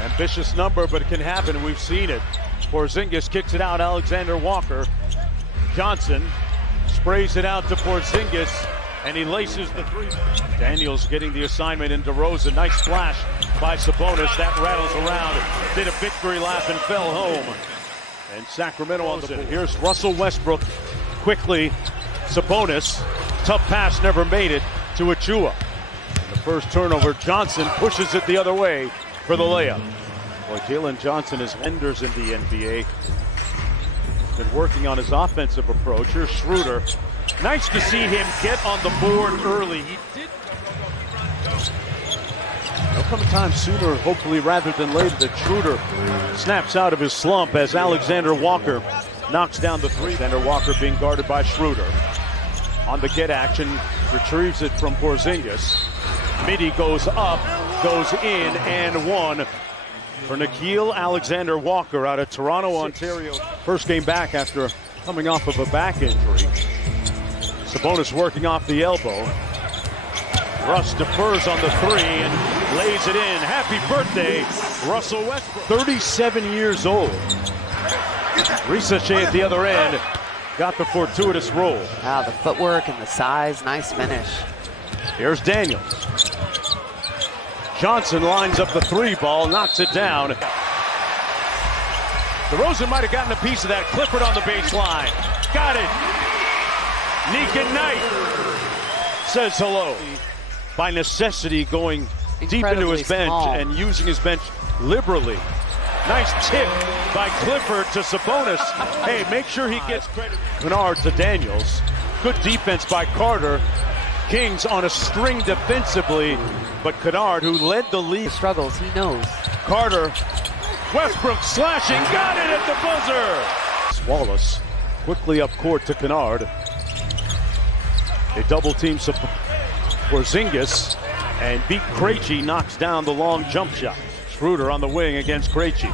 Ambitious number, but it can happen. We've seen it. Porzingis kicks it out. Alexander Walker. Johnson sprays it out to Porzingis, and he laces the three. Daniels getting the assignment in DeRozan. Nice splash by Sabonis. That rattles around. Did a victory lap and fell home. And Sacramento on the board. Here's Russell Westbrook. Quickly, Sabonis. Tough pass, never made it to Achua. The first turnover, Johnson pushes it the other way for the layup. Boy, Jalen Johnson is enders in the NBA. Been working on his offensive approach. Here's Schroeder. Nice to see him get on the board early. He did. There'll come a time sooner, hopefully rather than later, that Schroeder snaps out of his slump as Alexander Walker knocks down the three. Alexander Walker being guarded by Schroeder. On the get action, retrieves it from Porzingis. Midi goes up, goes in, and one for Nickeil Alexander Walker out of Toronto, Ontario. First game back after coming off of a back injury. Sabonis working off the elbow. Russ defers on the three and lays it in. Happy birthday, Russell Westbrook. 37 years old. Ricochet at the other end got the fortuitous roll. Wow, the footwork and the size, nice finish. Here's Daniels. Johnson lines up the three ball, knocks it down. DeRozan might have gotten a piece of that. Clifford on the baseline. Got it. Nika Knight says hello. By necessity, going deep into his bench and using his bench liberally. Nice tip by Clifford to Sabonis. Hey, make sure he gets credit. Kennard to Daniels. Good defense by Carter. Kings on a string defensively, but Kennard, who led the league. The struggles, he knows. Carter. Westbrook slashing, got it at the buzzer. Wallace quickly up court to Kennard. They double team Porzingis, and beat Krejci, knocks down the long jump shot. Schroeder on the wing against Krejci.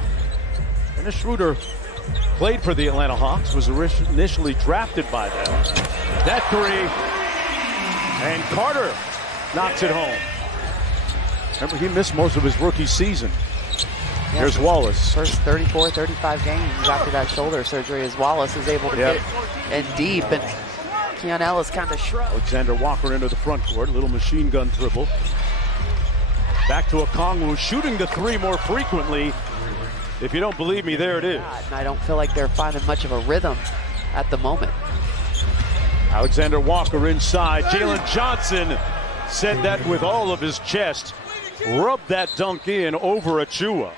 And Schroeder played for the Atlanta Hawks, was initially drafted by them. That three, and Carter knocks it home. Remember, he missed most of his rookie season. Yeah, here's Wallace. First 34, 35 games after that shoulder surgery, as Wallace is able to get in deep, and Keon Ellis kind of shrugged. Alexander Walker into the front court, little machine gun dribble. Back to Okongwu, shooting the three more frequently. If you don't believe me, there it is. And I don't feel like they're finding much of a rhythm at the moment. Alexander Walker inside. Jalen Johnson said that with all of his chest. Rubbed that dunk in over Achua.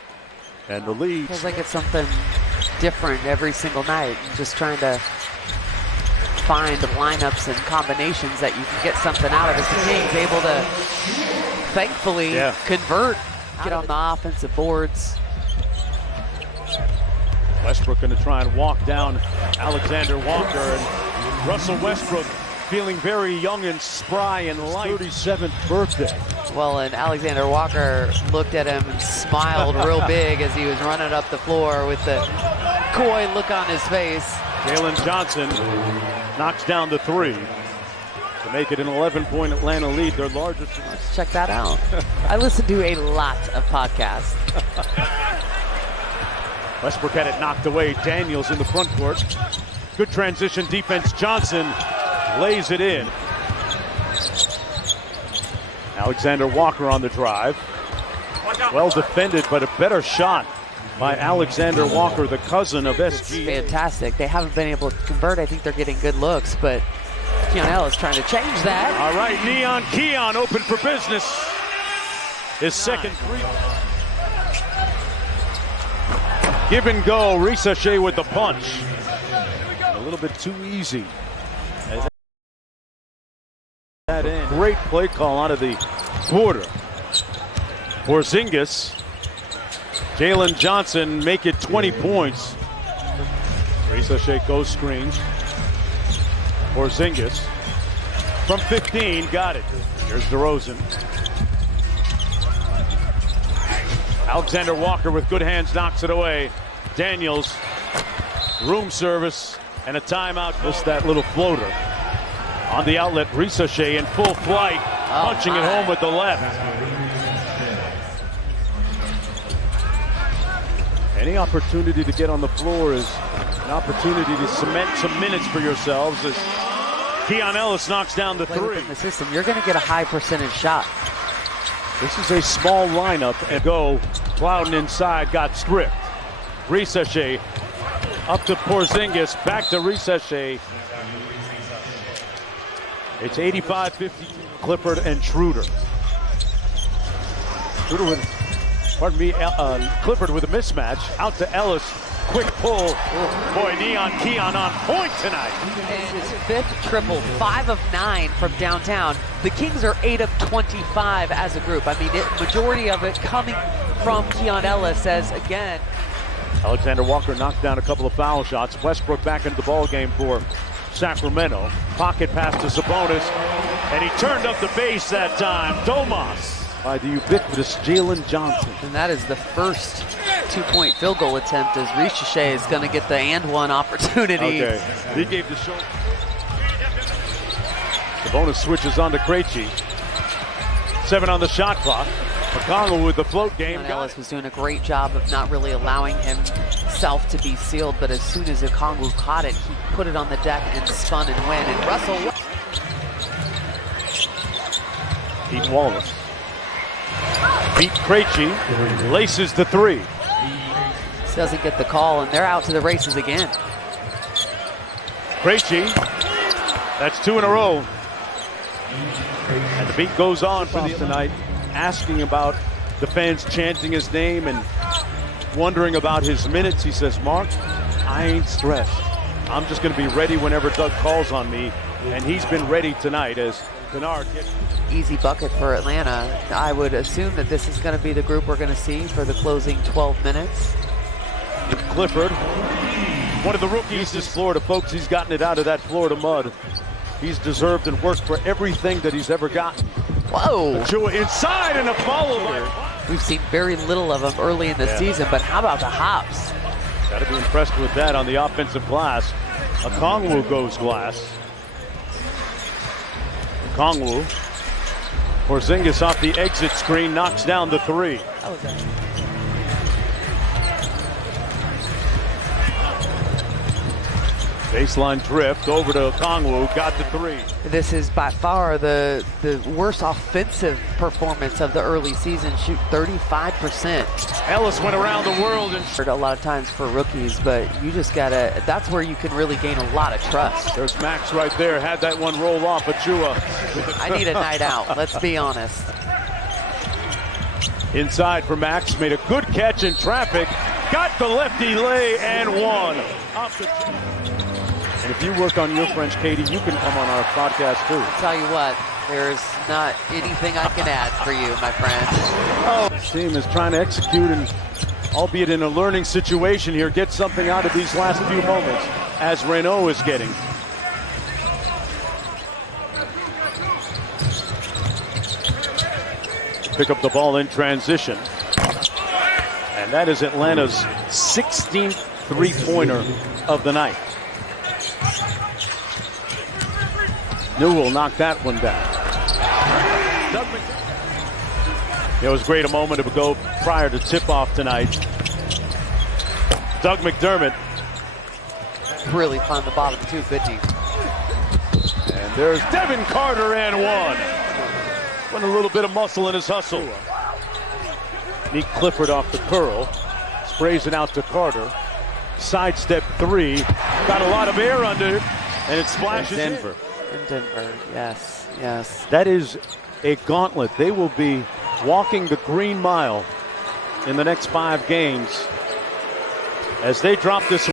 And the lead. Feels like it's something different every single night. Just trying to find lineups and combinations that you can get something out of. As the Kings able to thankfully convert, get on the offensive boards. Westbrook going to try and walk down Alexander Walker, and Russell Westbrook feeling very young and spry and light. 37th birthday. Well, and Alexander Walker looked at him and smiled real big as he was running up the floor with the coy look on his face. Jalen Johnson knocks down the three to make it an 11-point Atlanta lead, their largest. Let's check that out. I listen to a lot of podcasts. Westbrook had it knocked away. Daniels in the front court. Good transition defense. Johnson lays it in. Alexander Walker on the drive. Well defended, but a better shot by Alexander Walker, the cousin of SG. Fantastic. They haven't been able to convert. I think they're getting good looks, but Keon Ellis trying to change that. All right, Neon Keon open for business. His second three. Give and go. Ricochet with the punch. A little bit too easy. That in. Great play call out of the quarter. Porzingis. Jalen Johnson make it 20 points. Ricochet goes screens. Porzingis from 15, got it. Here's DeRozan. Alexander Walker with good hands knocks it away. Daniels, room service, and a timeout. Missed that little floater. On the outlet, Ricochet in full flight, punching it home with the left. Any opportunity to get on the floor is an opportunity to cement some minutes for yourselves as Keon Ellis knocks down the three. In the system, you're going to get a high percentage shot. This is a small lineup and go. Plowden inside, got stripped. Risache up to Porzingis, back to Risache. It's 85-50. Clifford and Schroeder. Clifford with a mismatch. Out to Ellis. Quick pull. Boy, Keon on point tonight. And his fifth triple, 5 of 9 from downtown. The Kings are 8 of 25 as a group. I mean, majority of it coming from Keon Ellis as, again. Alexander Walker knocked down a couple of foul shots. Westbrook back into the ball game for Sacramento. Pocket pass to Sabonis, and he turned up the base that time. Domas by the ubiquitous Jalen Johnson. And that is the first 2-point field goal attempt as Risache is going to get the and one opportunity. Okay, he gave the shoulder. Sabonis switches on to Krejci. 7 on the shot clock. McConnell with the float game. Ellis was doing a great job of not really allowing himself to be sealed, but as soon as Okongwu caught it, he put it on the deck and spun and went. And Russell Pete Wallace beat Krejci, laces the three. Doesn't get the call, and they're out to the races again. Krejci, that's 2 in a row. And the beat goes on for the tonight, asking about the fans chanting his name and wondering about his minutes. He says, Mark, I ain't stressed. I'm just going to be ready whenever Doug calls on me. And he's been ready tonight as Kennard gets... Easy bucket for Atlanta. I would assume that this is going to be the group we're going to see for the closing 12 minutes. Clifford, one of the rookies this Florida, folks. He's gotten it out of that Florida mud. He's deserved and worked for everything that he's ever gotten. Whoa. Achua inside and a follow by... We've seen very little of him early in the season, but how about the hops? Got to be impressed with that on the offensive glass. Okongwu goes glass. Okongwu. Porzingis off the exit screen, knocks down the three. How was that? Baseline drift over to Okongwu, got the three. This is by far the worst offensive performance of the early season. Shoot 35%. Ellis went around the world and A lot of times for rookies, but you just gotta, that's where you can really gain a lot of trust. there's Max right there, had that one roll off. Achua. I need a night out, let's be honest. Inside for Max, made a good catch in traffic, got the lefty lay and one. And if you work on your French, Katie, you can come on our podcast too. I'll tell you what, there's not anything I can add for you, my friend. Oh, this team is trying to execute, and albeit in a learning situation here, get something out of these last few moments, as Renault is getting. Pick up the ball in transition. And that is Atlanta's 16th three-pointer of the night. Newell knocked that one down. It was great a moment ago prior to tip-off tonight. Doug McDermott. Really found the bottom too, good deep. And there's Devin Carter and one. Put a little bit of muscle in his hustle. Nick Clifford off the curl. Sprays it out to Carter. Sidestep three. Got a lot of air under it. And it splashes Denver. In Denver, yes, yes. That is a gauntlet. They will be walking the green mile in the next 5 games as they drop this